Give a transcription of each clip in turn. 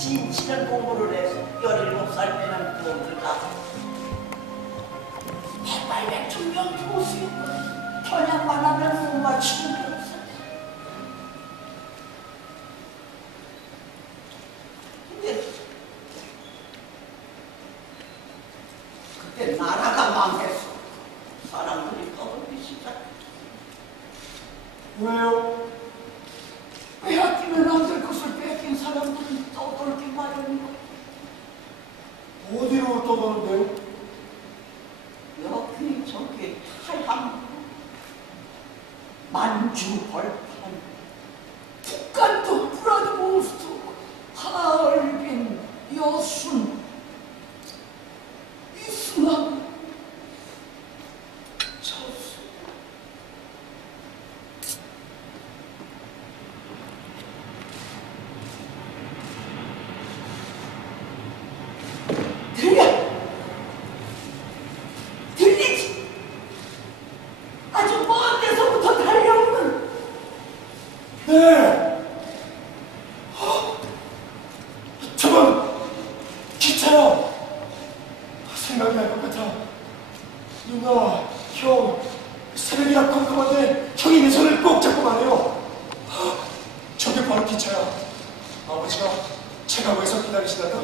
진실한 공부를 해서 17살 때는 돈을 다 백발백중경 교수였거든. 겨냥만 하면 못 맞추는 게 없어. 근데 그때 나라가 망했어. 사람들이 떠들기 시작했어. 왜요? 빼앗기면 안 될 것을 뺏긴 사람들은 떠돌기 마련이고. 어디로 떠나는데요? 여기 저기 하얀 만주벌판 북한도 브라드모스트 하얼빈 여순 이승만 저수 들리지? 아주 먼 데서부터 달려오는. 네! 저건 기차야! 생각이 날 것 같아. 누나, 형, 새벽이라 컴컴한데 형이 내 손을 꼭 잡고 가네요. 저게 바로 기차야. 아버지가 체감에서 기다리시다가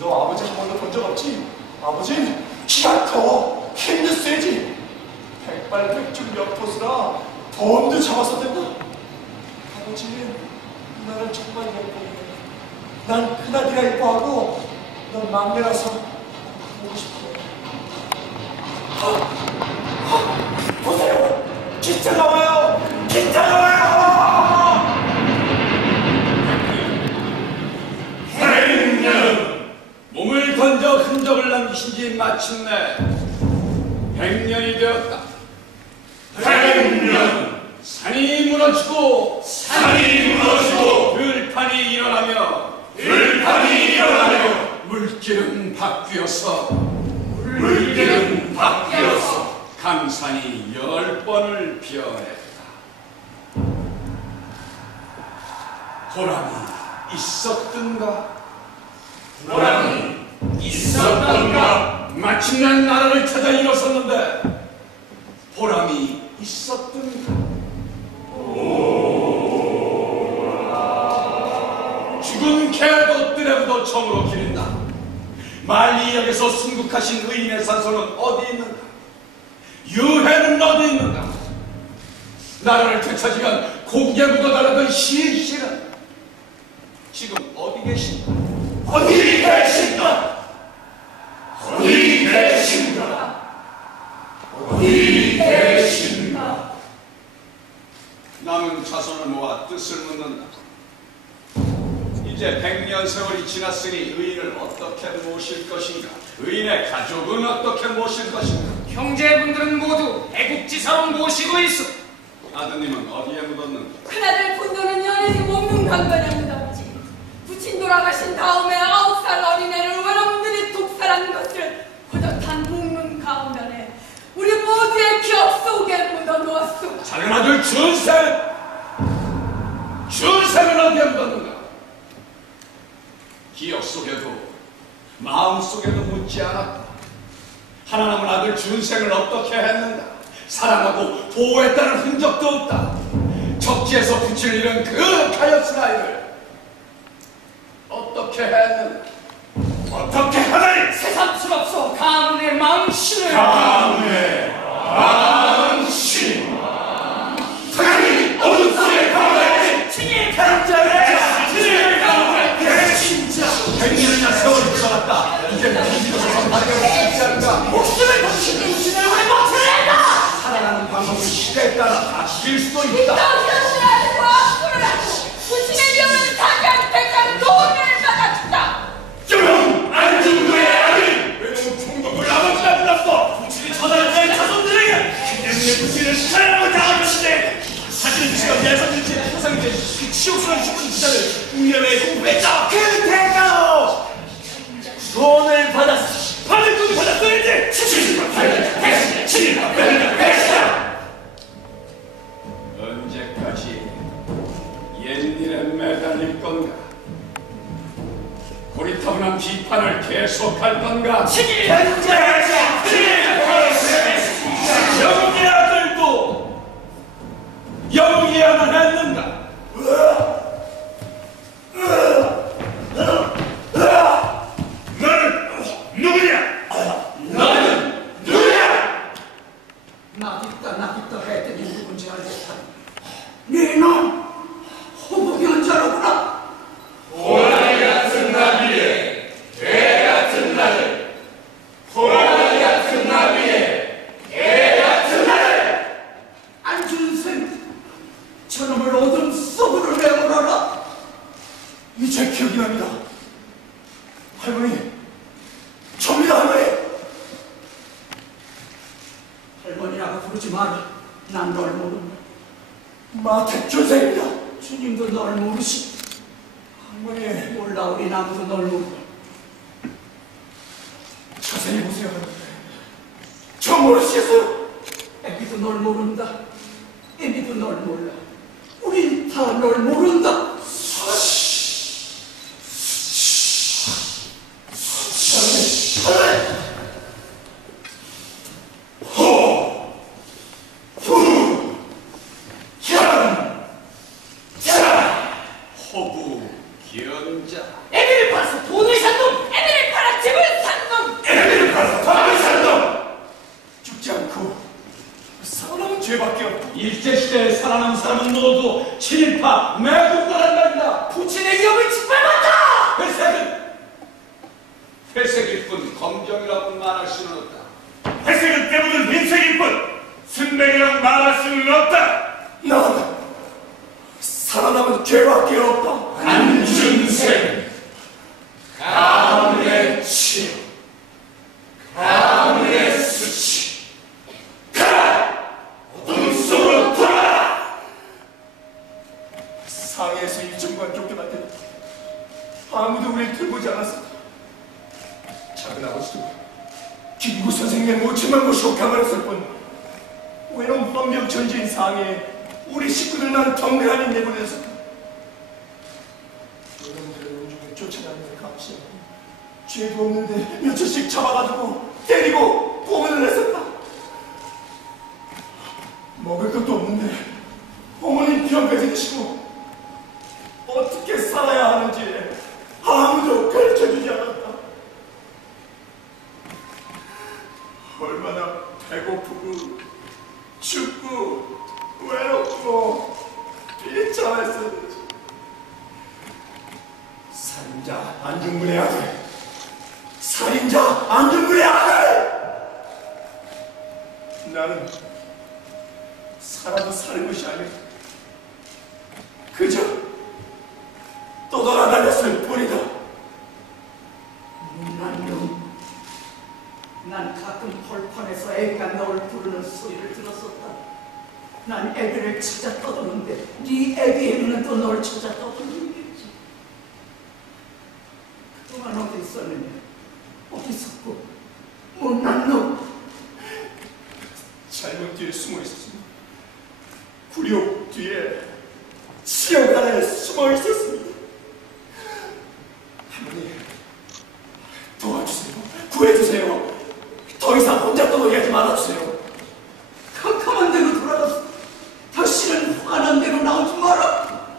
너 아버지 한 번도 본 적 없지? 아버진 키가 커, 힘도 세지. 백발백중 옆포스라 범도 잡아서 된다. 아버지는 나를 정말 예뻐해. 난 그나디가 예뻐하고 넌 막내라서 보고 싶어. 보세요! 기차 나와요! 기차 나와요! 백년! 몸을 던져 흔적을 남기신 지 마침내 100년이 되었다. 100년! 산이 무너지고 들판이 일어나며 물길은 바뀌어서 강산이 10번을 피어냈다. 보람이 있었던가? 마침내 나라를 찾아 일어섰는데 보람이 있었던가? 죽은 개도 뜨레부도 정으로 기린다. 만리역에서 순국하신 의인의 산소는 어디 있는가? 유해는 어디 있는가? 나라를 되찾으면 고국에 묻어달라던 시신은 지금 어디 계신가? 남은 자손을 모아 뜻을 묻는다. 이제 100년 세월이 지났으니 의인을 어떻게 모실 것인가? 의인의 가족은 어떻게 모실 것인가? 형제분들은 모두 애국지사로 모시고 있어. 아드님은 어디에 묻었는가? 큰아들 분도는 연예인 몸눈 강변에 묻었지. 부친 돌아가신 다음에 9살 어린애를 외놈들이 독살한 것을 고젓한 묵는 가운데에 우리 모두의 기억 속에 묻어놓았소. 작은 아들 준생은 어디에 묻었는가? 기억 속에도 마음 속에도 묻지 않았다. 하나 남은 아들 준생을 어떻게 했는가? 사랑하고 보호했다는 흔적도 없다. 적지에서 부친을 잃은 그 가엾은 아이를 어떻게 했는가? 어떻게 하다니? 새삼스럽소 가문의 망신을. 사랑이 어둠 속에 가문의 친일 진짜 100년이나 세월이 흘러갔다. 이제 무엇이어서 선발하게 없지 않은가? 목숨을 바치는 신을 왜 못해낸다. 살아가는 방법은 시대에 따라 바뀔 수도 있다. 현실하고 앞으로 하고 부친의 병을 타개할 때까지 돈을 받아준다. 조용! 안중도의 아들! 외로운 총독을 아버지가 불렀어! 부친이 처단된 자손들에게 그녀의 부친을 사랑하고 당하셨는데 사실은 지금 예선일지 표상된 그 치욕스러운 죽은 기자를 우리의 공부했다! 그 대가로 돈을 받았어! 받을 돈을 받았어야지! 친일파 배신자! 언제까지 옛일에 매달릴 건가? 우리 타분한 비판을 계속할 건가? 영웅의 아들도 영웅이야만 했는가? 너는 누구냐? 나겠다 했더니 누군지 알겠다. 네놈 호북이 자로구나. 호랑이 같은 나비에 개 같은 나를, 호랑이 같은 나비에 개 같은 나를. 안준생 저놈을 어둠 속으로 내보라라. 이제 기억이 납니다. 할머니, 접니다 할머니. 할머니라고 부르지 마라. 난 널 모른다. 마택 조생입니다. 주님도 널 모르시. 할머니, 몰라 우리 아무도 널 모른다. 자세히 보세요. 저 모르시겠어요? 애기도 널 모른다. 애기도 널 몰라. 우린 다 널 모른다. 호부 견자. 애비를 팔아서 돈을 산 놈! 애비를 팔아 집을 산 놈! 애비를 팔아서 밥을 산 놈! 죽지 않고 살아남은 죄밖에 없다. 일제시대에 살아남은 사람은 모두 친일파 매국노란 말이다. 부친의 기업을 짓밟았다! 회색일 뿐 검정이라고 말할 수는 없다. 회색은 때묻은 흰색일 뿐 순백이라고 말할 수는 없다. 난 살아남은 죄밖에 없다. 안준생 가문의 치유, 가문의 수치. 가라! 어둠 속으로 돌아라! 상해에서 1점간 쫓겨날 때 아무도 우리를 돌보지 않았었다. 작은 아버지도 김구 선생님의 모친만 모시고 가버렸을 뿐 외로운 범병 전지인 상해에 우리 식구들만 덩그러니 내보냈었다. 여러분들의 온종일 쫓아다니는 감시, 죄도 없는데 며칠씩 잡아가지고 때리고 고문을 했었다. 먹을 것도 없는데 어머님 병까지 드시고 어떻게 살아야 하는지 아무도 가르쳐주지 않았다. 얼마나 배고프고 춥고 외롭고 비참했었는지. 살인자 안중근의 아들, 살인자 안중근의 아들. 나는 살아도 사는 것이 아니라 그저 떠돌아다녔을 뿐이다. 난 가끔 벌판에서 애기가 널 부르는 소리를 들었었다. 난 애기를 찾아 떠도는데 네 애기는 또 널 찾아 떠도는겠지. 그동안 어디 있었느냐? 어디 있었고 못난 놈. 잘못 뒤에 숨어 있었습니다. 구룡 뒤에 지역 안에 숨어 있었습니다. 할머니, 도와주세요. 구해주세요. 더 이상 혼자 떠돌게 하지 말아주세요. 캄캄한 데로 돌아가서 다시는 환한 데로 나오지 마라.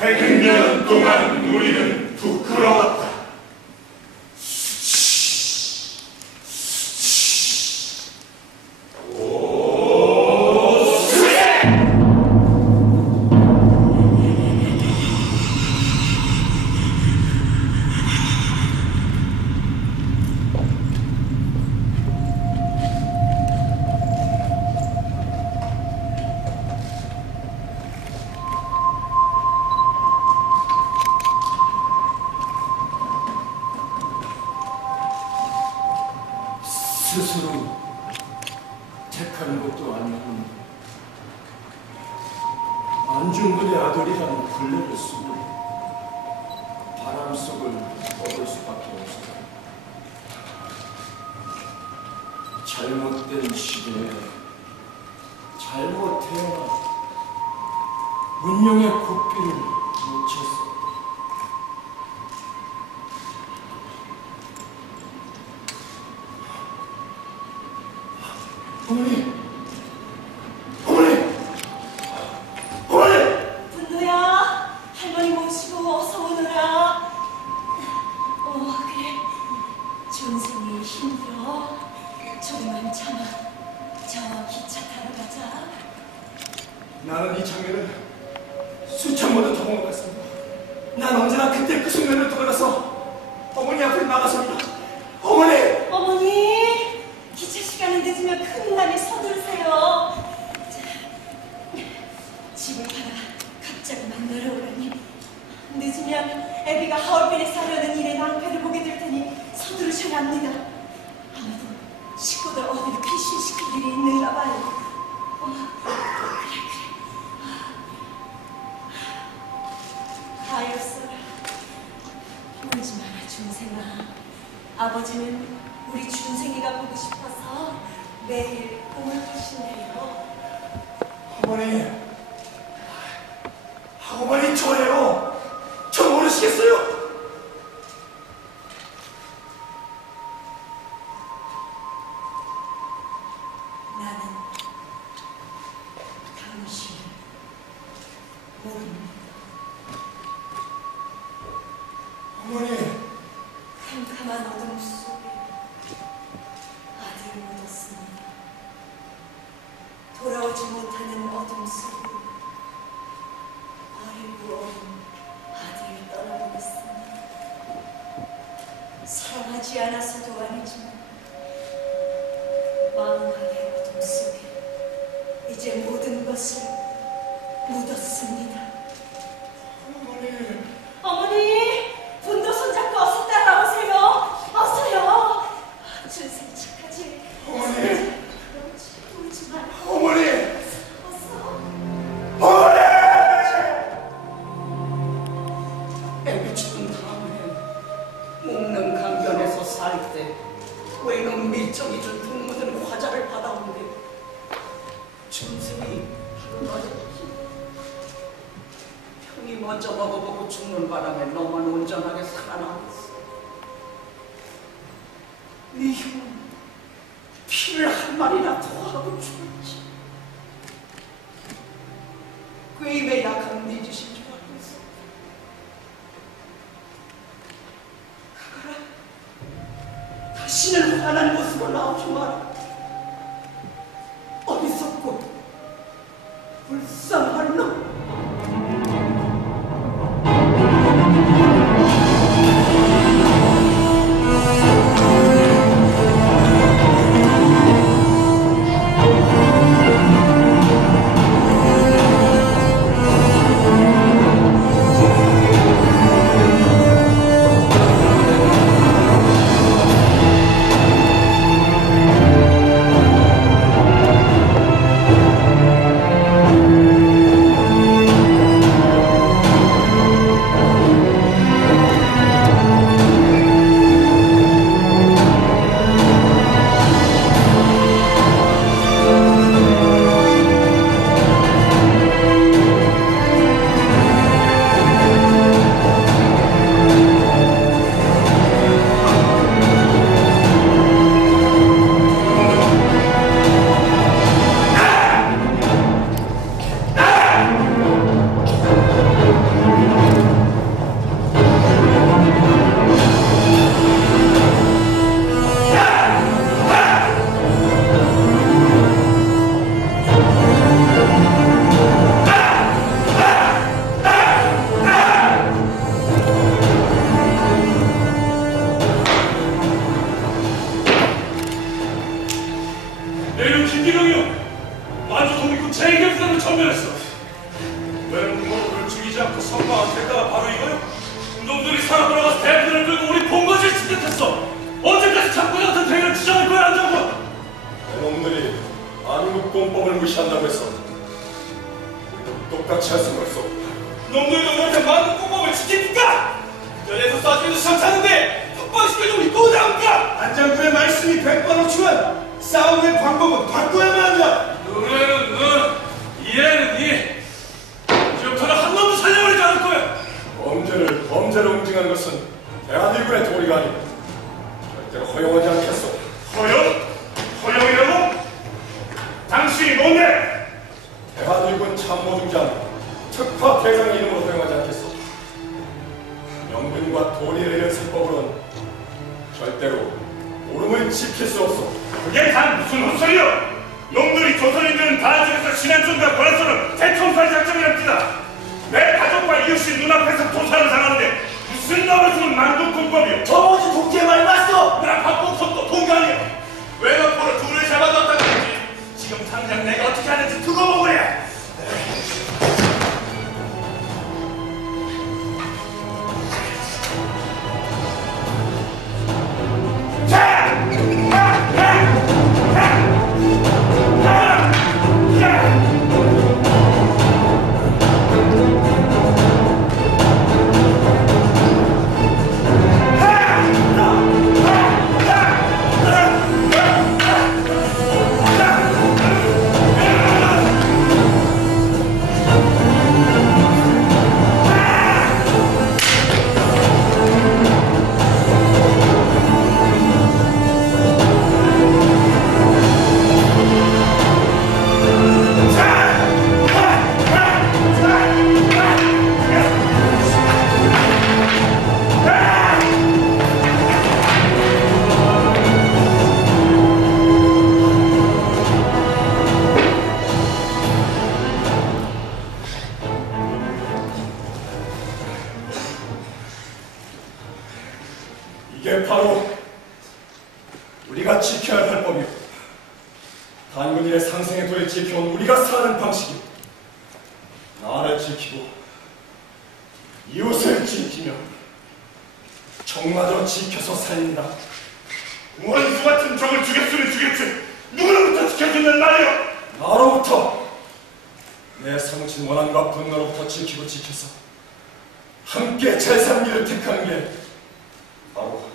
100년 동안 우리는 부끄러웠다. 스스로 택한 것도 아니고 안중근의 아들이라는 분례를 쓰고 바람 속을 얻을 수밖에 없었다. 잘못된 시대에 잘못 태어나 운명의 고삐를 놓쳤어. 어머니! 어머니! 어머니! 분노야, 할머니 모시고 어서 오너라. 그래. 준생이 힘들어. 조금만 참아. 저 기차 타러 가자. 나는 이 장면을 수천 번도 더 본 것 같습니다. 난 언제나 그때 그 순간을 돌아가서 어머니 앞을 막아섭니다. 어머니! 어머니, 기차 시간이 늦으면 큰일 나니 서두르세요. 자, 집을 팔아 갑자기 만나러 오라니. 늦으면 애비가 하얼빈에 사려는 일에 낭패를 보게 될 테니 서두르셔야 합니다. 아마도 식구들 어디를 피신시킬 일이 있는가 봐요. 그래. 가엾어라. 울지 마라, 준생아. 아버지는 우리 준생이가 보고 싶어서 매일 꿈을 꾸신대요. 어머니! 어머니 저예요! 저 모르시겠어요? 나는 당신을 모릅니다. 어머니! 캄캄한 어둠 속에 아들을 묻었습니다. 돌아오지 못하는 어둠 속에 어리고 어린 아들을 떠나보냈습니다. 사랑하지 않아서도 아니지만 마음의 어둠 속에 이제 모든 것을 묻었습니다. 어머니! 어머니! 분도 손잡고 어서 따라오세요. 어서요. 준생이 착하지. 어머니! 울지 마. 어머니! 어서. 어머니! 애비 죽은 다음에 묵는 강변에서 살 때 외놈 밀정이 준 동무들 과자를 받아오는데 준생이 하루마저 형이 먼저 먹어보고 죽는 바람에 너만 온전하게 살아남았어. 네 형은 피를 한 마리나 토하고 죽었지. 꾀임에 약한 네 짓인 줄 알고 있어. 가거라. 다시는 화난 모습으로 나오지 마라. 어리석고 불쌍한 놈. 범죄를 응징하는 것은 대한민국의 도리가 아니고 절대로 허용하지 않겠소. 허용? 허용이라고? 우파 대장의 이름으로 허용하지 않겠소. 명분과 도리를 연습법으로는 절대로 오름을 지킬 수 없소. 그게 다 무슨 헛소리요? 놈들이 조선인들은 단지에서 신한촌과 권한소는 대청살 작전이랍니다. 내 가족과 이웃이 눈앞에서 도살을 당하는데 무슨 나라 좋은 만국공법이요? 저모지 동지의 말 맞소! 나랑 박복선도 동감이요. 외곽포로 둘을 잡아뒀다는 거지. 지금 당장 내가 어떻게 하는지 두고 보거래. 이게 바로 우리가 지켜야 할 법이오. 단군일의 상생의 도에 지켜온 우리가 사는 방식이오. 나를 지키고 이웃을 지키며 정마저 지켜서 살린다. 원수 같은 적을 죽였으면 죽였지. 누구로부터 지켜주는 말이오? 나로부터 내 사무친 원한과 분노로부터 지키고 지켜서 함께 잘 사는 길을 택하는 게 바로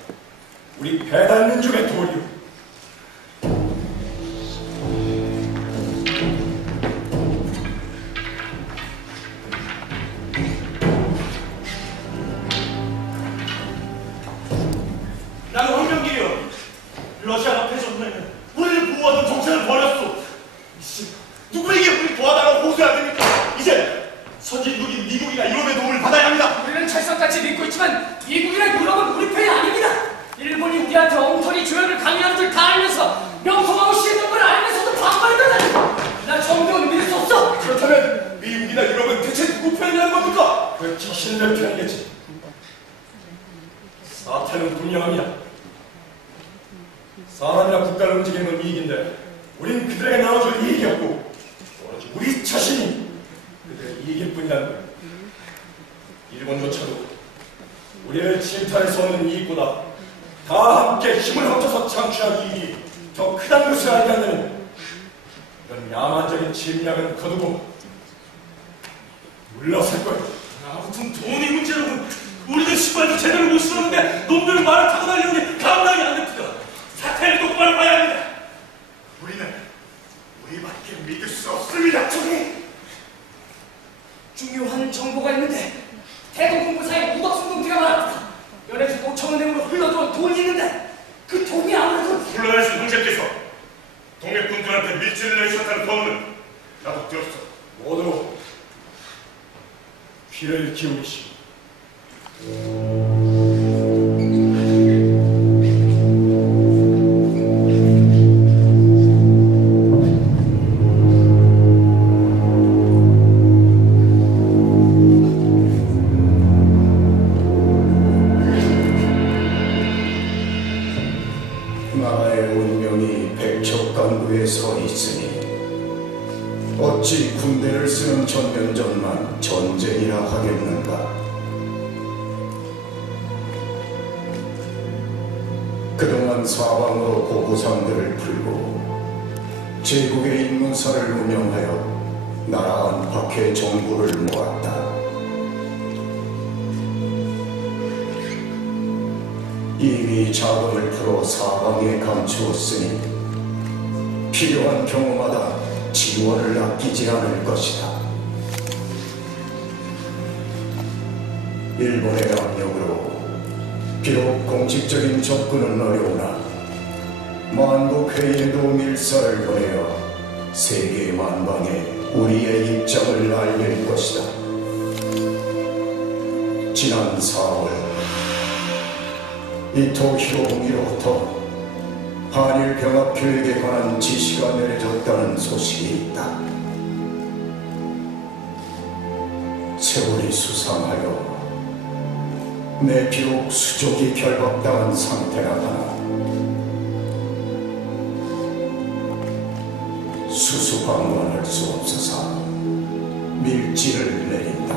우리 배달민족의 도리요. 나는 황병길이요. 러시아가 패전후에는 우리를 보호하던 정체를 버렸소. 이씨, 누구에게 우리 도와달라고 호소해야 됩니까? 이제 선진국인 미국이나 유럽의 도움을 받아야 합니다. 우리는 철석같이 믿고 있지만 미국이나 유럽은 우리 편이 아닙니다. 일본이 우리한테 엉터리 조약을 강요하는 줄 다 알면서 명성하고 시했던 걸 알면서도 반발하다니. 나 정도는 믿을 수 없어. 그렇다면 미국이나 유럽은 대체 누구 편이라는 겁니까? 그 자신들 편이겠지. 사태는 분명합니다. 사람이나 국가를 움직이는 건 이익인데 우린 그들에게 나눠줄 이익이 없고 오로지 우리 자신이 그들의 이익일 뿐이라는 거예요. 일본조차도 우리를 침탈해서 얻는 이익보다 다 함께 힘을 합쳐서 창출한 이익이 더 크다는 것을 알게 한다면 이런 야만적인 침략은 거두고 물러설 거예요. 아무튼 돈이 문제로군. 우리는 신발도 제대로 못 신었는데 놈들은 말을 타고 다니는데 감당이 안 됩니다. 사태를 똑바로 봐야 합니다. 우리는 우리밖에 믿을 수 없습니다. 저기 중요한 정보가 있는데 대동공부사에 우박순동티가 많았다. 연해주 5천원 내으로 흘러들어온 돈이 있는데 그 돈이 아무래도 물러나신 형제께서 동맹군들한테 밀지를 내주셨다는 소문은 나도 들었어. 모두 귀를 기울이시오. 나라의 운명이 백척간부에 서 있으니 어찌 군대를 쓰는 전면전만 전쟁이라 하겠는가. 그동안 사방으로 보부상들을 풀고 제국의 인문사를 운영하여 나라 안팎의 정보를 모았다. 이미 자금을 풀어 사방에 감추었으니 필요한 경우마다 지원을 아끼지 않을 것이다. 일본의 압력으로 비록 공식적인 접근은 어려우나 만국회의에도 밀사를 보내어 세계 만방에 우리의 입장을 알릴 것이다. 지난 4월 이토 히로부미로부터 한일 병합 계획에 관한 지시가 내려졌다는 소식이 있다. 세월이 수상하여 내 비록 수족이 결박당한 상태라거나 수수방관할 수 없어서 밀지를 내린다.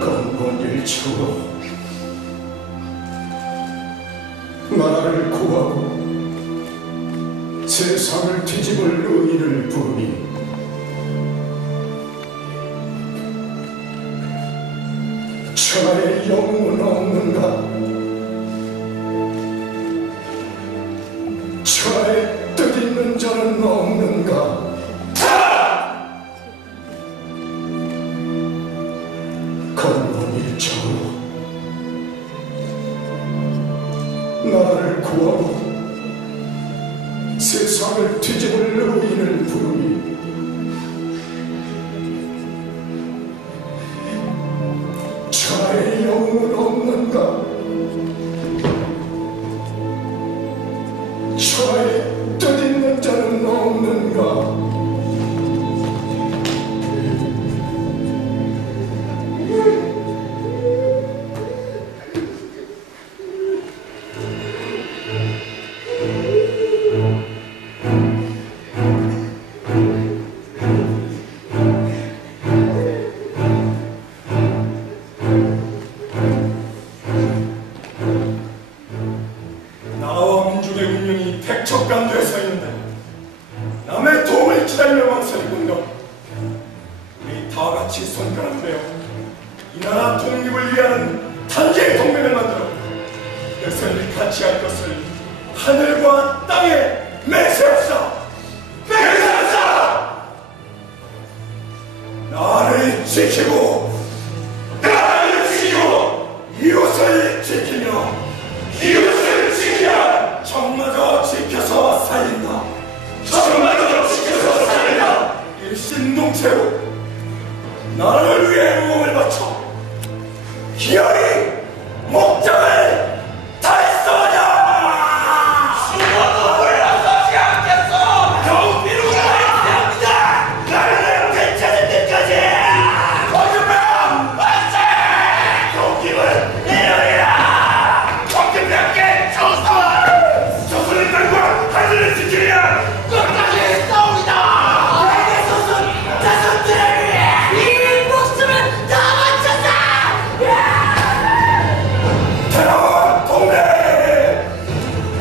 건곤일치로 나라를 구하고 세상을 뒤집을 의의를 부르니 천하의 영웅은 없는가? 천하에 뜻있는 자는 없는가? 건곤일적으로 나라를 구하고 세상을 뒤집을 의인을 부르니 천하의 영웅은 없는가? 천하에 뜻있는 자는 없는가? 나와 민족의 운명이 백척간도에 서 있는데 남의 도움을 기다리며 망설이군가. 우리 다 같이 손가락을 베어 이 나라 독립을 위하는 단계의 동맹을 만들어 역사를 같이 할 것을 하늘과 땅에 맹세합시다. 맹세합시다. 나를 지키고 이웃을 지키며 이웃을 지키야 정마저 지켜서 살린다. 정마저 지켜서 살린다. 일심동체로 나라를 위해 몸을 바쳐 기어이 목적을 달성하자. 수고도 물러서지 않겠어. 겨우 미루고 있습니다. 나라를 되찾을 때까지 거듭명 만세. 독립을 이루리라. 독립병께 조선. 조선의 땅과 하늘을 지키랴. 끝까지 싸웁니다. 내게 소선 자손들을 위해 이 목숨을 다 바쳤다. 테러 동맹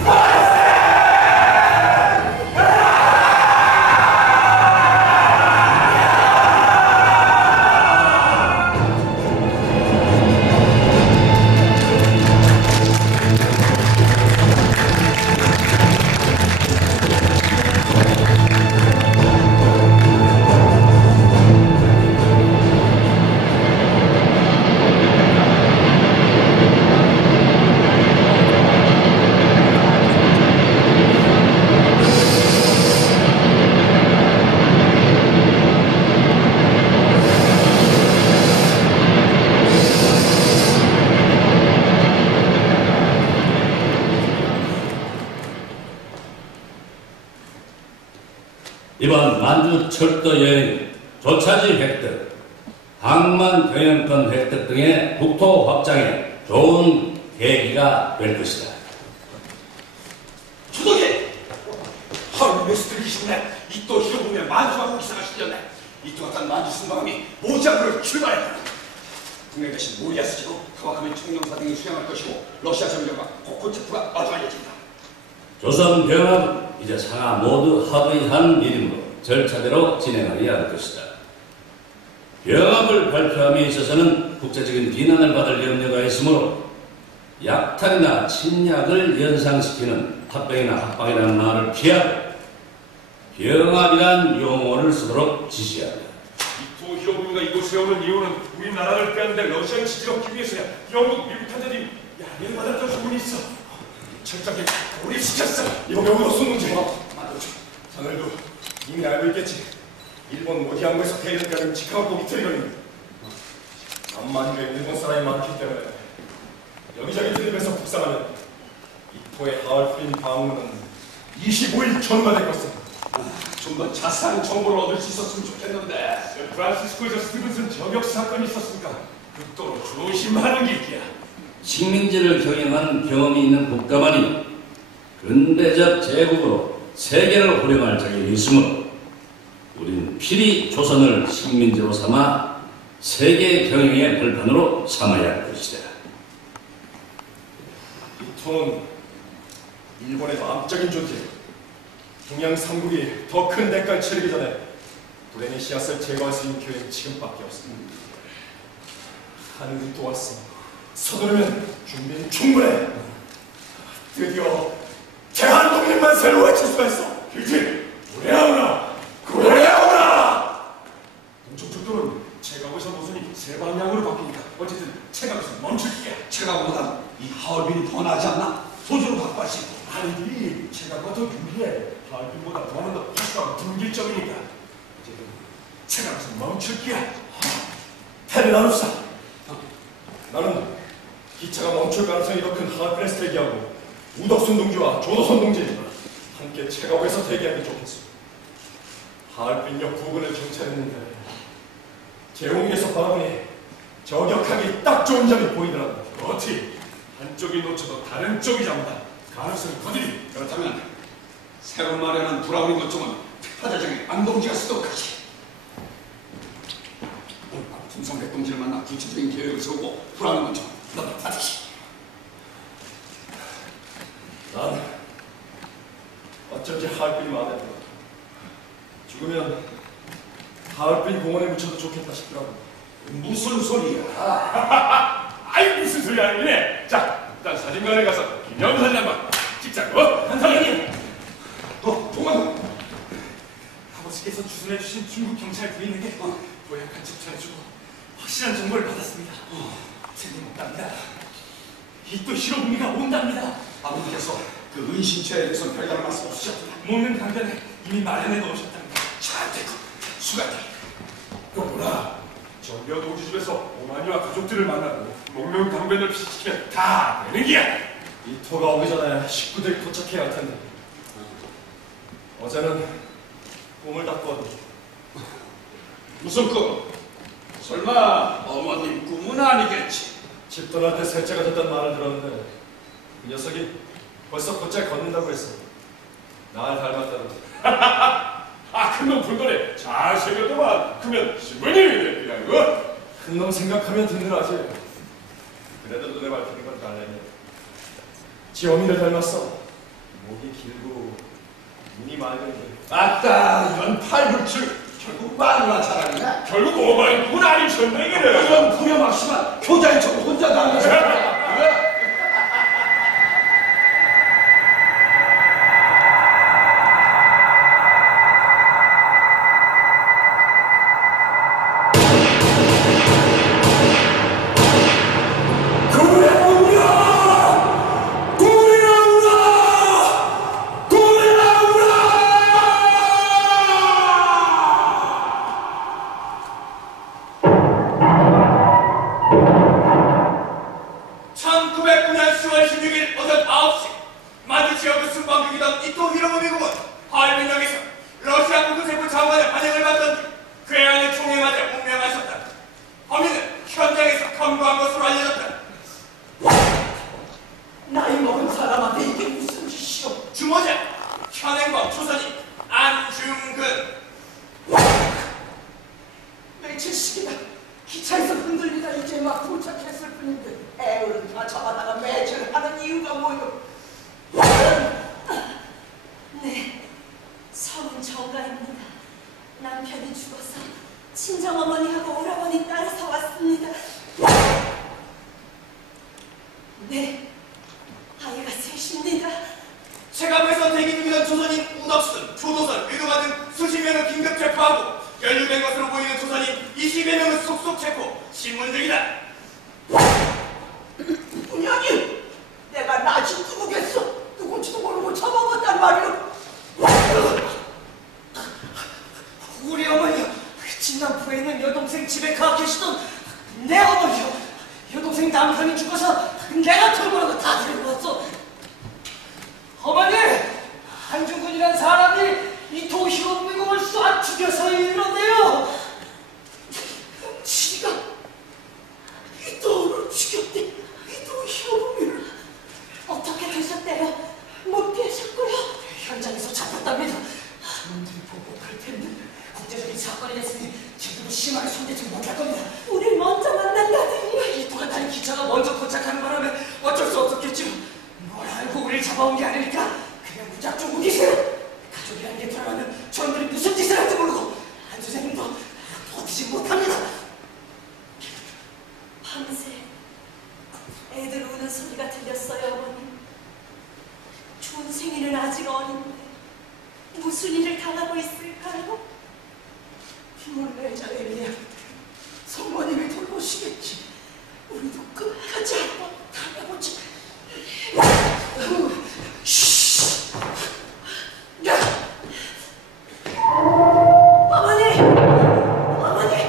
만세. 이번 만주 철도 여행, 조차지 획득, 항만 경영권 획득 등의 국토 확장에 좋은 계기가 될 것이다. 주덕이! 하루 메스트리기 날 이또 히로부미의 만주하고 기사가 실렸네. 이또 같은 만주 순방함이 모장으로 출발했다. 국내 대신 모리아스지로 그만큼의 총영사 등이 수행할 것이고 러시아 전력과 코코체프가 어드알려진다. 조선 병합은 이제 상하 모두 합의한 일임으로 절차대로 진행하여야 할 것이다. 병합을 발표함에 있어서는 국제적인 비난을 받을 염려가 있으므로 약탈이나 침략을 연상시키는 합병이나 합방이라는 말을 피하고 병합이란 용어를 쓰도록 지시한다. 이토 히로부미가 이곳에 오는 이유는 우리나라를 빼앗는데 러시아를 지지하기 위해서야. 영국, 미국 탄자들이 양해를 받았다는 소문이 있어. 철저하게 고립시켰어. 이거 병으로 쏜 문제. 하늘도 이미 알고 있겠지. 일본 모디양구에서 대련가는 직항폭이 트리거니. 암만주에 일본 사람이 많기 때문에 여기저기 트립에서 북상하면 이토의 하얼빈 방문은 25일 전후가 될 것입니다. 좀 더 자세한 정보를 얻을 수 있었으면 좋겠는데. 프란시스코에서 스티븐슨 저격 사건이 있었으니까 극도로 조심하는 게 있기야. 식민지를 경영한 경험이 있는 국가만이 근대적 제국으로 세계를 호령할 자격이 있으므로 우린 필히 조선을 식민지로 삼아 세계 경영의 벌판으로 삼아야 할 것이다. 이토는 일본의 암적인 존재. 동양 삼국이 더 큰 대가를 치르기 전에 브레니시아스를 제거할 수 있는 기회는 지금밖에 없습니다. 하늘이 또 왔어. 서두르면 준비는 충분해. 드디어 대한독립만세를 외칠 수가 있어. 그렇지. 오래하오나. 오래하오나. 동쪽 적도는 체각에서 노선이 세 방향으로 바뀌니까 어쨌든 체각에서 멈출게야. 체가보다 이 하얼빈이 더 나지 않나? 소주로 바꿔시고. 아니, 체각과 더 유리해. 하얼빈보다 더는 더 확실하고 분길점이니까. 어쨌든 체각에서 멈출게야. 패를 나눕시다. 나는 기차가 멈출 가능성이 더 큰 하얼빈에서 대기하고 우덕순 동지와 조도선 동지 함께 체가오에서 대기하는 게 좋겠소. 하얼빈역 부근을 정찰했는데 제홍에서 바라보니 저격하기 딱 좋은 점이 보이더라고. 그렇지. 한쪽이 놓쳐도 다른 쪽이 잡는다. 가능성이 거들이. 그렇다면 새로 마련한 브라우닝 거점은 특파대장의 안동지가 쓰도록 하지. 김성백 동지를 만나 구체적인 계획을 세우고 브라우닝 거점 너도 받으시. 난 어쩐지 하얼빈이 마음에 들어. 죽으면 하얼빈 공원에 묻혀도 좋겠다 싶더라고. 무슨 소리야? 아이, 무슨 소리 아니네. 자, 일단 사진관에 가서 기념사진 한번 찍자고. 한상현님. 조만. 아버지께서 주선해주신 중국 경찰 부인에게 도약한 집 전해주고 확실한 정보를 받았습니다. 틀림없답니다. 이 또 히로부미가 온답니다. 아버지께서 그 은신처에 대해서 별다른 말씀 없으셨구나. 먹는 강변에 이미 마련해 놓으셨답니다. 잘 됐고 수고했다. 그렇구나. 정벼 동지 집에서 오마니와 가족들을 만나고 먹는 강변을 피시키면 다 되는 기야. 이토가 오기 전에 식구들이 도착해야 할 텐데. 어제는 꿈을 다 꿨는데. 무슨 꿈? 설마 어머님 꿈은 아니겠지? 집 떠날 때 셋째가 됐다는 말을 들었는데 그 녀석이 벌써 곧잘 걷는다고 했어. 날 닮았다고. 아, 큰놈 불거래. 잘 새겨도만 크면 신부님이 됐더라고. 큰놈 생각하면 든든하지. 그래도 눈에 밟히는 건 달래네. 지 어미를 닮았어. 목이 길고 눈이 맑은데. 아따, 이런 팔불출. 결국 마누라 자랑이야? 결국 오마이 누군 아니셨네, 이게는. 이런 부려막심한 교자인 척 혼자 다니셨다. 내가 돌보라고 다 데리고 왔어. 어머니, 한중근이란 사람이 이 도시로 미국을 쏴 죽여서 이러네요. 지가 이 도를 죽였대. 이 도시로 어떻게 되셨대요? 못 피하셨고요. 현장에서 잡혔답니다. 사람들이 보고 그럴 텐데 국제적인 사건이 됐으니 제대로 심하게 손대지 못할 겁니다. 우릴 먼저 만난다더니. 이 도가타는 기차가 먼저 도착하는 바람에 어쩔 수 없었겠지만 뭘 알고 우리를 잡아온 게 아니니까 그냥 무작정 우기세요. 가족이라는 게 돌아가면 저희들이 무슨 짓을 할지 모르고 안 선생님도 버티지 못합니다. 밤새 애들 우는 소리가 들렸어요, 어머니. 준생이는 아직 어린데 무슨 일을 당하고 있을까요? 힘을 내자, 엘리야. 성모님이 돌보시겠지. 우리도 끝까지 한번 당해보자. 어머니! 어머니! 어머니!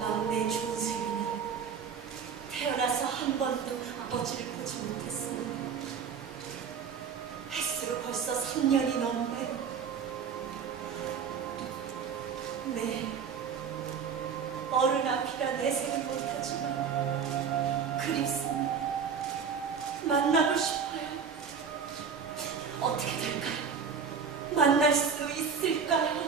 막내 준생이는 태어나서 한 번도 아버지를 보지 못했습니다. 햇수로 벌써 3년이 넘네요. 네, 어른 앞이라 내색은 못하지만 그립습니다. 만나고 싶어요. 어떻게 될까요? 만날 수 있을까요?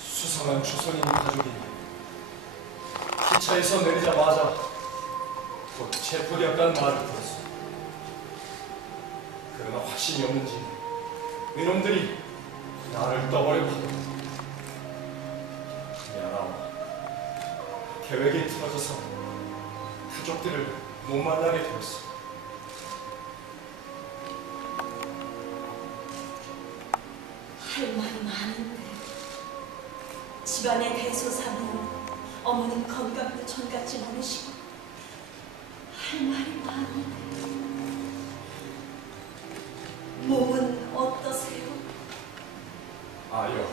수상한 조선인 가족이 기차에서 내리자마자 곧 체포되었다는 말을 들었어. 그러나 확신이 없는지 이놈들이 나를 떠버리고 미안하오. 계획이 틀어져서 가족들을 못 만나게 되었어. 할 말이 많은데 집안의 대소사는 어머님 건강도 전같지 않으시고 할 말이 많은데 몸은 어떠세요? 아여,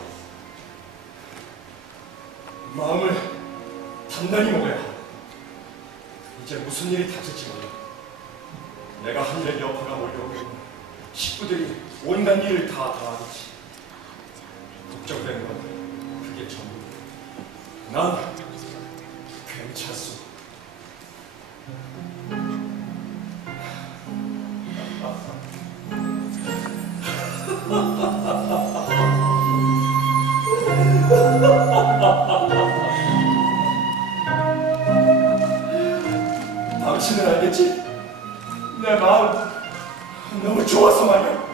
마음을 단단히 먹어야 하오. 이제 무슨 일이 닥칠지 몰라. 내가 한 일에 여파가 몰려오면 식구들이 온갖 일을 다 당하겠지. 걱정되는 건 그게 전부. 난 괜찮소. 당신은 알겠지? 내 마음 너무 좋아서 말이야.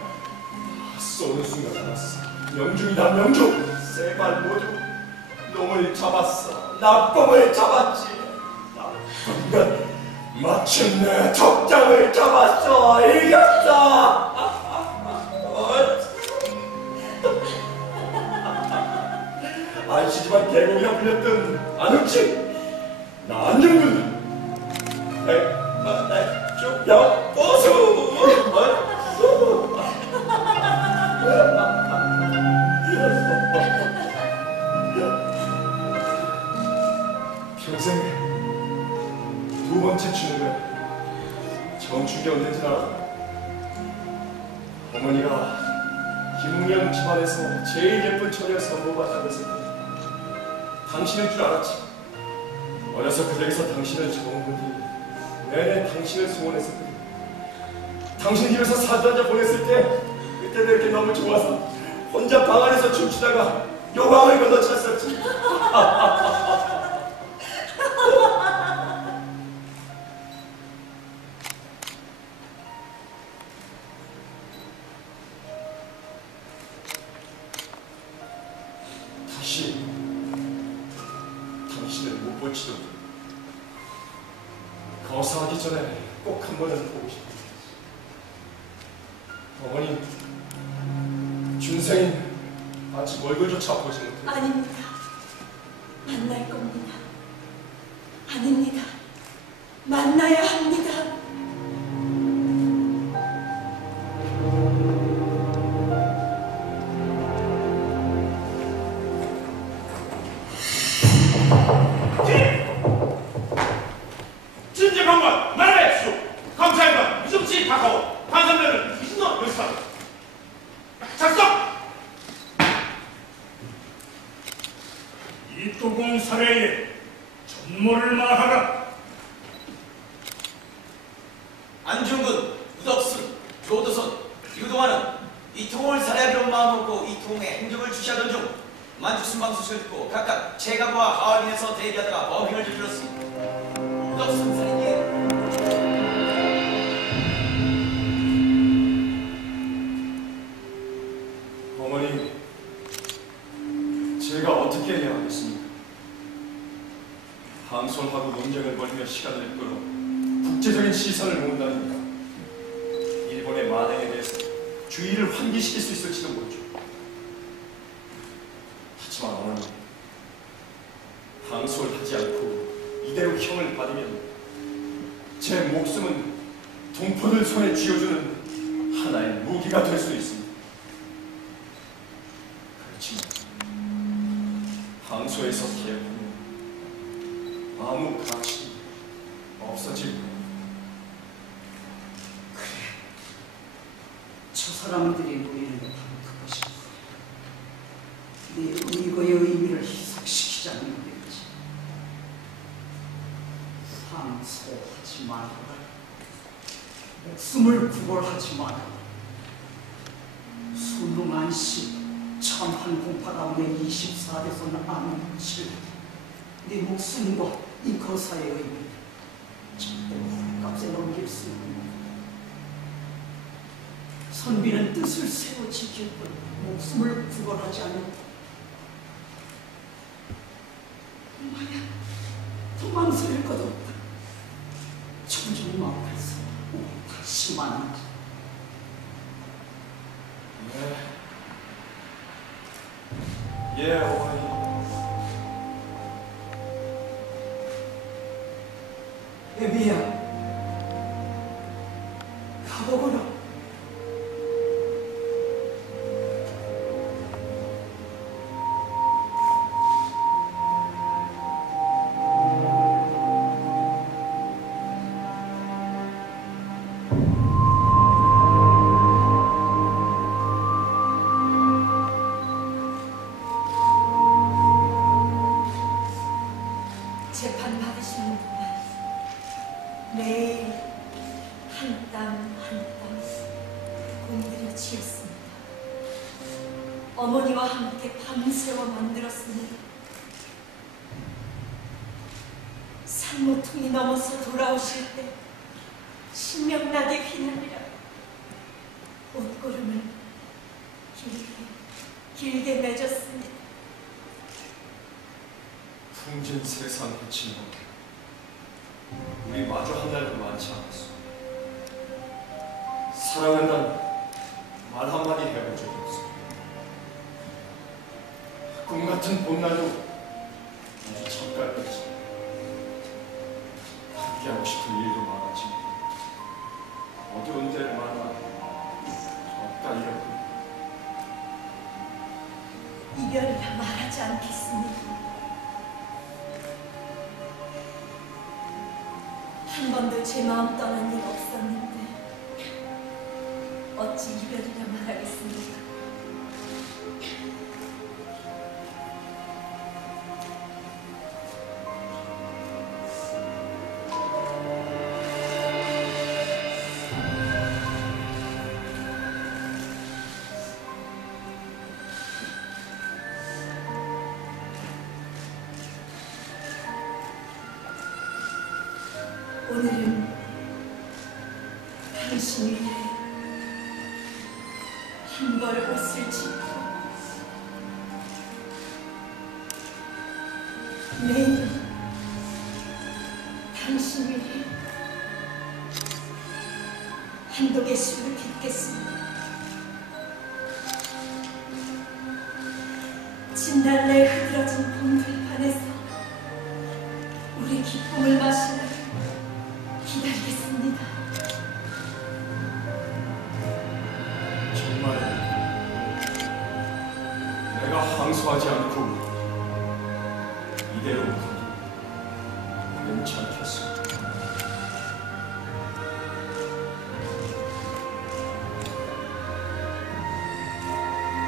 쏘는 순간 알았어. 명중이다, 명중. 세 발 모두 놈을 잡았어. 나쁨을 잡았지. 나쁜 건 마침내 적장을 잡았어. 이겼어. 안시지만 계곡이라 불렸던 안흥치. 나 안정근. 야, 보수. 평생 두 번째 추는 거야. 처음 춘 게 언제인지 알아? 어머니가 김웅영 집안에서 제일 예쁜 처녀를 선보받다고 했을 때 당신인 줄 알았지. 어려서 그 댁에서 당신을 집어온 건지 내내 당신을 소원했을 때 당신 집에서 사주 한잔 보냈을 때 그때도 이렇게 너무 좋아서 혼자 방 안에서 춤추다가 요강을 건너쳤었지. 당신을 못 볼지도 거사하기 전에 꼭 한 번은 보고 싶어요. 어머니, 준생이 아직 얼굴조차 보지 못해요. 아닙니다. 만날 겁니다. 아닙니다. 만나야 합니다. 진재판관 나라의 수조 검찰관 유정치 박하오 판사들은 이신호 연수관 작성! 이토공 살해의 전모를 말하라. 안중근, 우덕순, 조도선, 유동환은 이통을 살해하기로 마음먹고 이통의 행적을 주시하던 중 만주순방 소식을 듣고 각각 제가와 하얼빈에서 대기하다가 범행을 저질렀습니다. 우덕순 살인이에요. 어머니, 제가 어떻게 해야 하겠습니까? 항소하고 논쟁을 벌이며 시간을 끌어 국제적인 시선을 모은다니까 일본의 만행에 대해서 주의를 환기시킬 수 있을지도 모르죠. 하지만 어머니, 항소를 하지 않고 이대로 형을 받으면 제 목숨은 동포들 손에 쥐어주는 하나의 무기가 될 수 있습니다. 그렇지만 항소에서 기약하면 아무 가치 없어질 거예요. 저 사람들이 노리는 것 하면 그것이고 네 의거의 의미를 희석시키자는 거겠지. 항소하지 말아라. 목숨을 구걸하지 마라. 순응한 시 참한 공파다운의 24대선 암칠 네 목숨과 이 거사의 의미 절대 값에 넘길 수 없는 선비는 뜻을 세워 지킬 뿐 목숨을 구걸하지 않는다. 만약 도망설 것 없다. 청정 마음에서 다시 만나자. 예, 어머니. 애비야, 가보거라. 재판 받으시는 동안 매일 한 땀 한 땀 공들여 지었습니다. 어머니와 함께 밤새워 만들었습니다. 산모퉁이 넘어서 돌아오실 때 신명나게 휘날리라 옷고름을 길게 맺었습니다. 풍진 세상 그치는 우리 마주 한 날도 많지 않았어. 사랑한다는 말 한마디 해본 적이 없어. 꿈 같은 봄날도 아주 잠깐이었지. 함께하고 싶은 일도 많았지만 어두운 데를 만나 잠깐 잃었고 이별이라 말하지 않겠습니다. 한 번도 제 마음 떠난 일 없었는데 어찌 이별이라 말하겠습니까? 오늘은 당신 위해 한 벌 옷을 짓고 내일은 당신이 한독의 수를 빚겠습니다. 진달래 흐드러진 봄들판에서 우리 기쁨을 마시라 기다리겠습니다. 정말 내가 항소하지 않고 이대로 가도 괜찮겠어.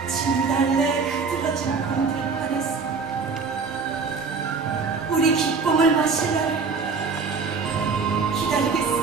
진달래 흐드러진 봄들판에서 우리 기쁨을 마실 날을 기다리겠습니다.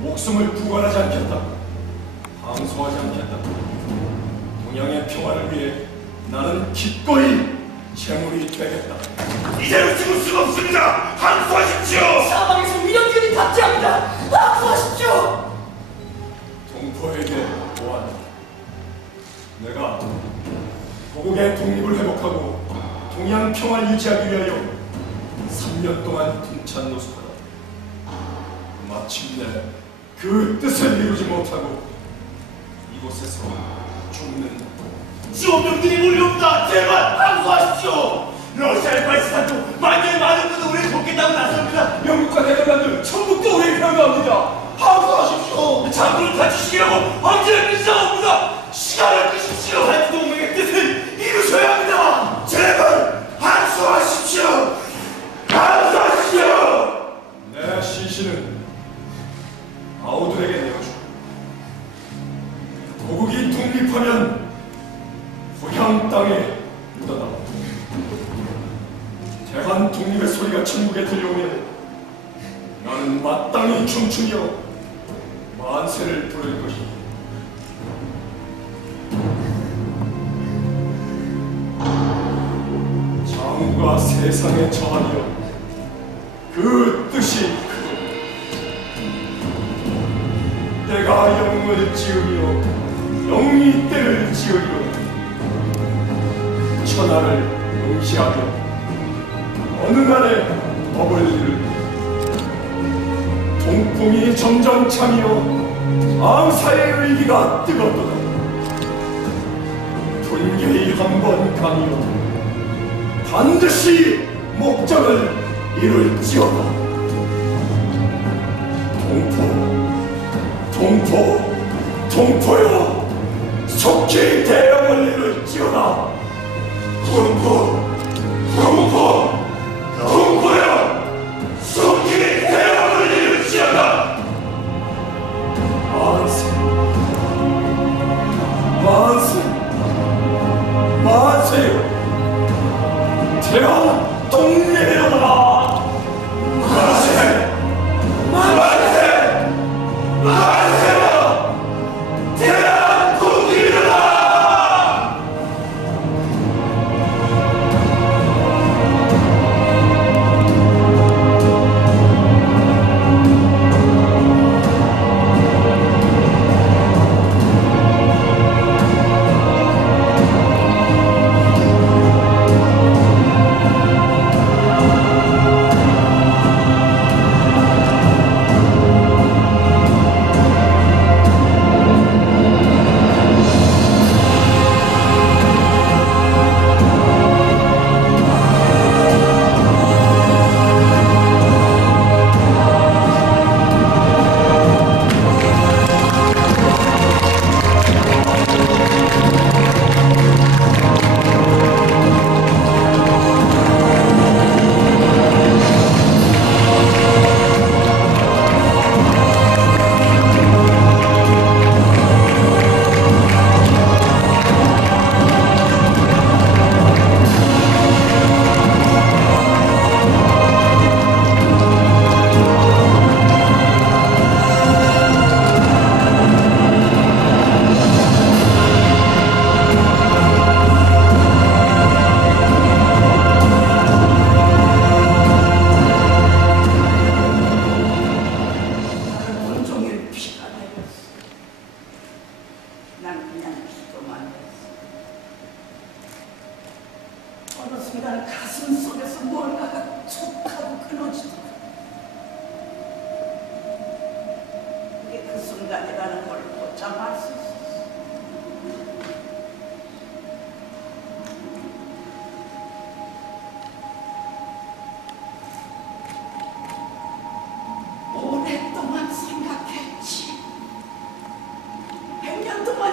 목숨을 부관하지 않겠다. 항소하지 않겠다. 동양의 평화를 위해 나는 기꺼이 제물이 되겠다. 이제는 죽을 수가 없습니다. 항소하십시오. 사방에서 위력균이 답지합니다. 항소하십시오. 동포에게 보았다. 내가 고국의 독립을 회복하고 동양 평화를 유지하기 위하여 3년 동안 등찬 노숙하다. 마침내 그 뜻을 이루지 못하고 이곳에서 죽는다. 지원병들이 몰려옵니다. 제발 항소하십시오. 러시아의 발사도 만약에 많은 분들 우리를 돕겠다고 나섭니다. 영국과 네덜란드, 천국도 우리를 변호합니다. 항소하십시오. 장군을 다치시키려고 황제를 밀사옵니다. 시간을 끄십시오. 한지 동맹의 뜻을 이루셔야 합니다. 제발 항소하십시오. 항소하십시오. 내 시신은 아우들에게 내어주고 고국이 독립하면 고향 땅에 묻어나와 대한 독립의 소리가 천국에 들려오면 나는 마땅히 춤추며 만세를 부를 것이다. 장우가 세상에 저하며 그 뜻이 내가 영을 지으며 영이 때를 지으려 천하를 응시하며 어느 날에 법을 이루니 동풍이 점점 차며 앙사의 의기가 뜨겁도다. 분개히 한번 가며 반드시 목적을 이룰지어다. 동포여 속히 대형을 이룰지어다. 동포여 속히 대형을 이룰지어다. 만세요. 대한 독립이로다. 만세요. 대한 독립이로다.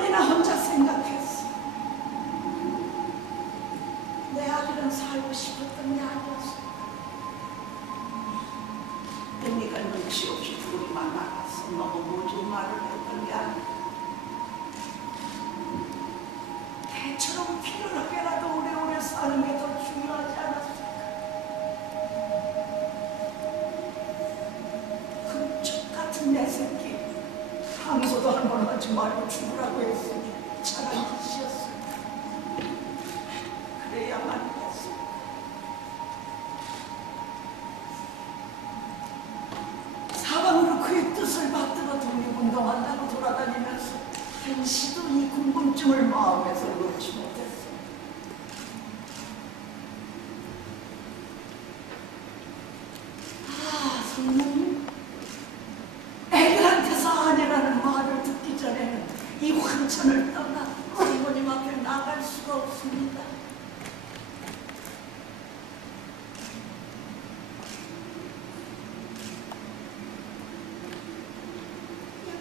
번이나 혼자 생각했어. 내 아들은 살고 싶었던 게 아니었어. 언니가 눈치 없이 둘이만 나가서 너무 모진 말을 했던 게 아니야. 개처럼 피곤하게라도 오래오래 사는 게 더 중요하지 않았을까. 금쪽 같은 내 새끼 항소도 한 번 하지 말고 죽으라고 했으니 잘한 짓이었어. 그래야만 했어. 사방으로 그의 뜻을 받들어 독립운동한다고 돌아다니면서 한시도 이 궁금증을 마음에서 놓지 못했어. 성님, 애들한테서 아내라는 말을 듣기 전에는 이 환천을 떠나 어머님 앞에 나갈 수가 없습니다.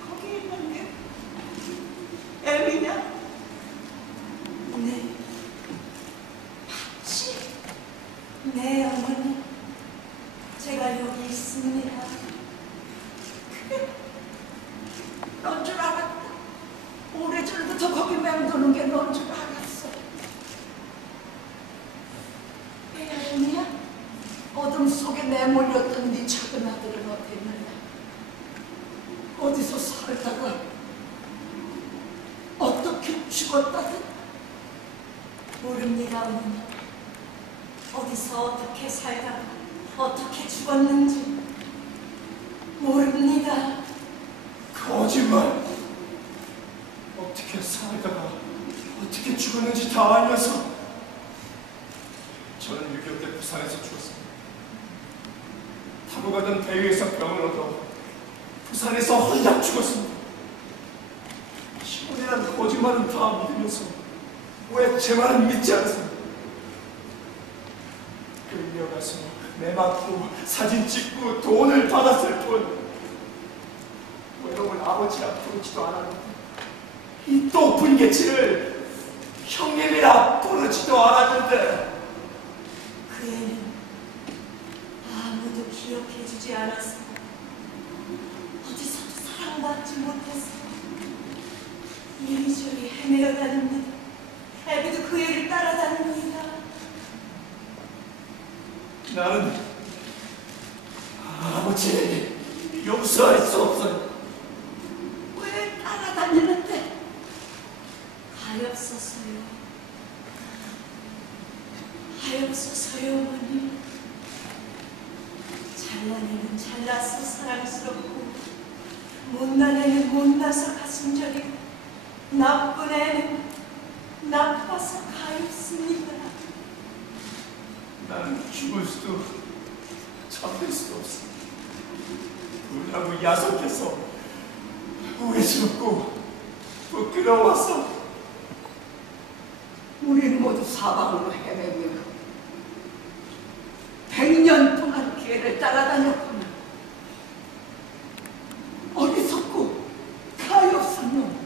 거기 있는 게 애미냐? 네. 맞지? 네, 어머니. 제가 여기 있습니다. 그래, 넌 줄 알았다. 오래전부터 거기 맴도는 게 넌 줄 알았어. 애미야? 어둠 속에 내몰렸던 네 작은 아들은 어땠느냐? 어디서 살다가 어떻게 죽었다든? 모릅니다, 어머니. 어디서 어떻게 살다가 어떻게 죽었는지 모릅니다. 거짓말. 어떻게 살다가 어떻게 죽었는지 다 알면서. 저는 6.25 때 부산에서 죽었습니다. 타고 가던 배에서 병을 얻어 부산에서 혼자 죽었습니다. 시골이란 거짓말은 다 믿으면서 왜 제 말은 믿지 않습니까? 끌려가서 매 맞고 사진 찍고 돈을 받았을 뿐 외로운 아버지라 부르지도 않았는데 이 높은 계치를 형님이라 부르지도 않았는데 그 애는 아무도 기억해주지 않아서 어디서도 사랑받지 못해서 이리저리 헤매어 다닙니다. 애비도 그 애를 따라다닙니다. 나는 아버지 용서할 수 없어요. 왜 따라다니는데? 하엽소서요. 하엽소서요, 어머니. 잘난 애는 잘나서 사랑스럽고 못난 애는 못나서 가슴저리고 나쁜 애는 나빠서 가엾습니다. 나는 죽을 수도 잠들 수도 없어. 울라고 야속해서 우애스럽고 부끄러워서 우린 모두 사방으로 헤매며 100년 동안 걔를 따라다녔구나. 어리석고 가엾은 놈.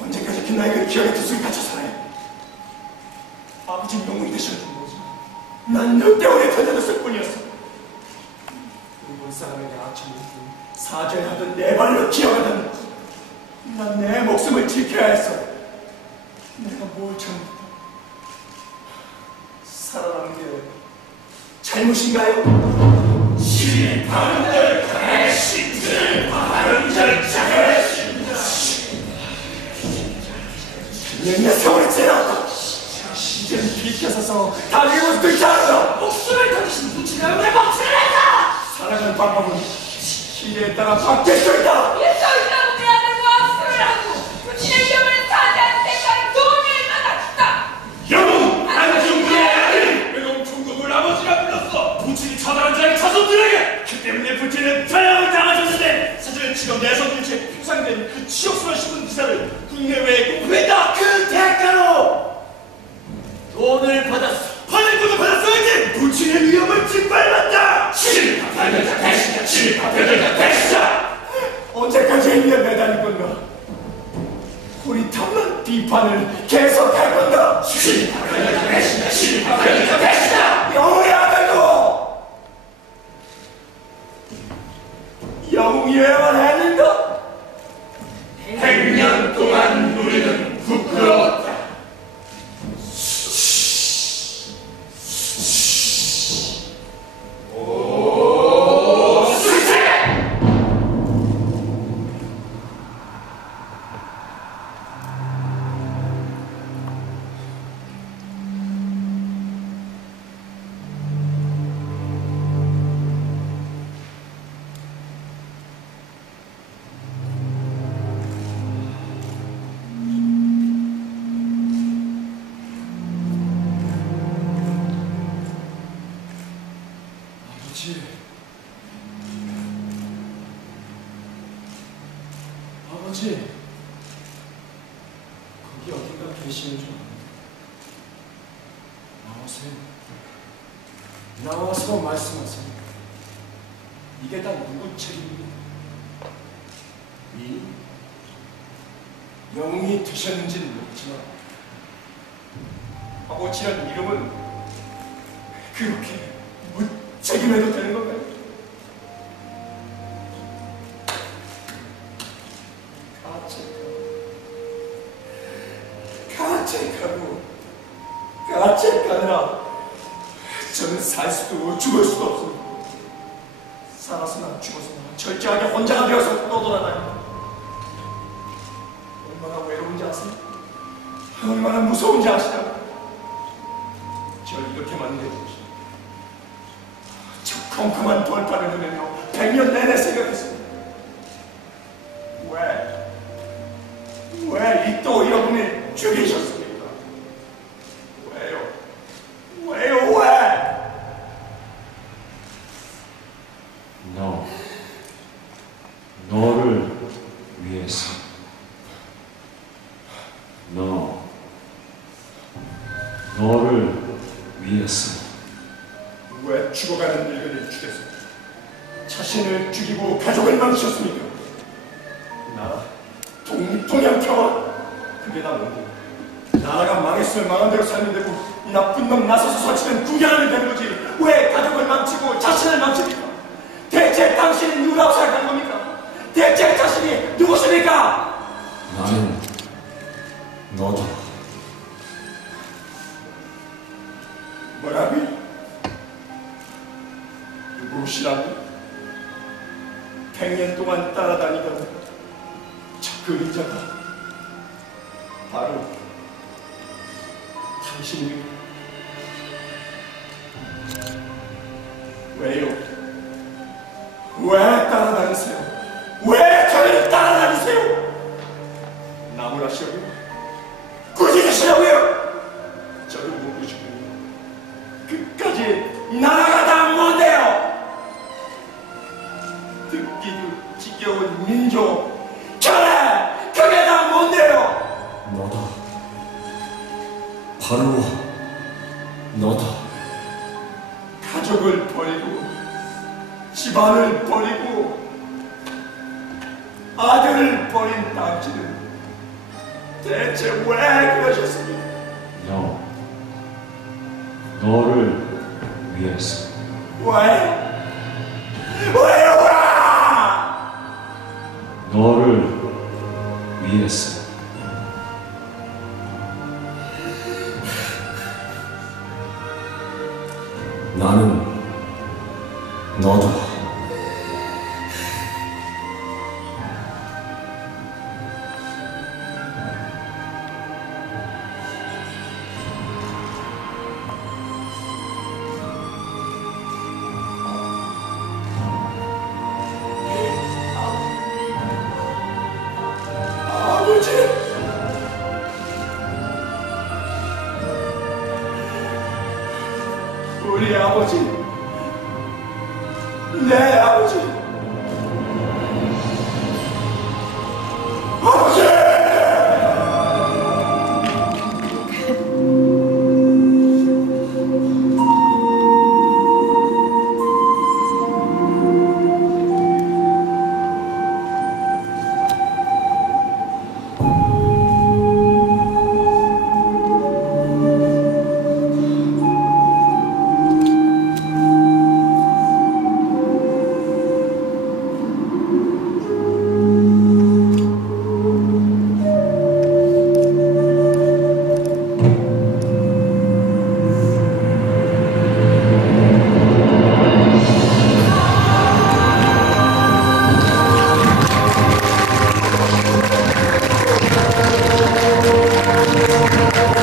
언제까지 그 나이가 기억의 두속에 갇혀 살아요? 아버지는 영웅이 되셨던 거지. 난 너 때문에 던져졌을 뿐이었어. 일본 사람에게 악천을 사죄를 하던 내 발로 기어가던 난 내 목숨을 지켜야 했어. 내가 뭘 잘못했다. 살아남은 게 잘못인가요? 심판들 배신들 바른 절차를 내 세월이 지났다. 이젠 비켜서서 달리고 싶지 않아. 목숨을 던지신 부친을 왜 멈추려 했다! 살아가는 방법은 시대에 따라 바뀔 수 있다. 일성이라고 미안하고 악수를 하고 부친의 위험을 차지할 때까지 돈을 받았다. 영웅 안중근의 아들 외동 총독을 아버지라 불렀어. 부친이 처단한 자에게 아버지는 계속할 건가? 영웅의 아들도 영웅이어야만 했는가? 100년 동안 우리는 부끄러웠다. 아버지, 거기 어딘가 계시는 줄 나오세요. 나와서 말씀하세요. 이게 다 누구 책임입니까? 이 영웅이 되셨는지는 모르지만 아버지란 이름은 그렇게 무책임해도 되는 건가요? 가책하느라 저는 살 수도 죽을 수도 없습니다. 살아서나 죽어서나 절제하게 혼자가 되어서 떠돌아다닙니다. 얼마나 외로운지 아세요? 얼마나 무서운지 아시나요? 절 이렇게 만들어주십시오. 저 컴컴한 돌판을 누르며 100년 내내 생각했습니다. 왜 이 또 여러분이 죽이셨습니까? 왜요? 너를 위해서. 너를 위해서. 왜 죽어가는 늙은이를 죽여서 자신을 죽이고 가족을 망치셨습니까? 나라, 동양 평화, 그게 다 뭔데? 나라가 망했으면 망한 대로 살면 되고 이 나쁜 놈 나서서 설치면 구경하면 되는 거지. 왜 가족을 망치고 자신을 망칩니까? 대체 당신은 누구라고 생각하는 겁니까? 대체 자신이 누구십니까? 나는 너다. 뭐라고요? 누구시라고? 100년 동안 따라다니던 저 그림자가 바로 당신입니다. 왜요? 왜 따라다니세요? 왜 저를 따라다니세요? 나무라시라고요? 꾸짖으시라고요? 저를 모르시고요. 끝까지 나라가 다 뭔데요? 듣기도 지겨운 민족, 그래! 그게 다 뭔데요? 너다. 바로 너다. 가족을 버리고 집안을 버리고 아들을 버린 당신은 대체 왜 그러셨습니까? 너를 위해서. 왜요? 너를 위해서. 나는 너다. 우리 아버지, 내 아버지, 아버지!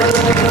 아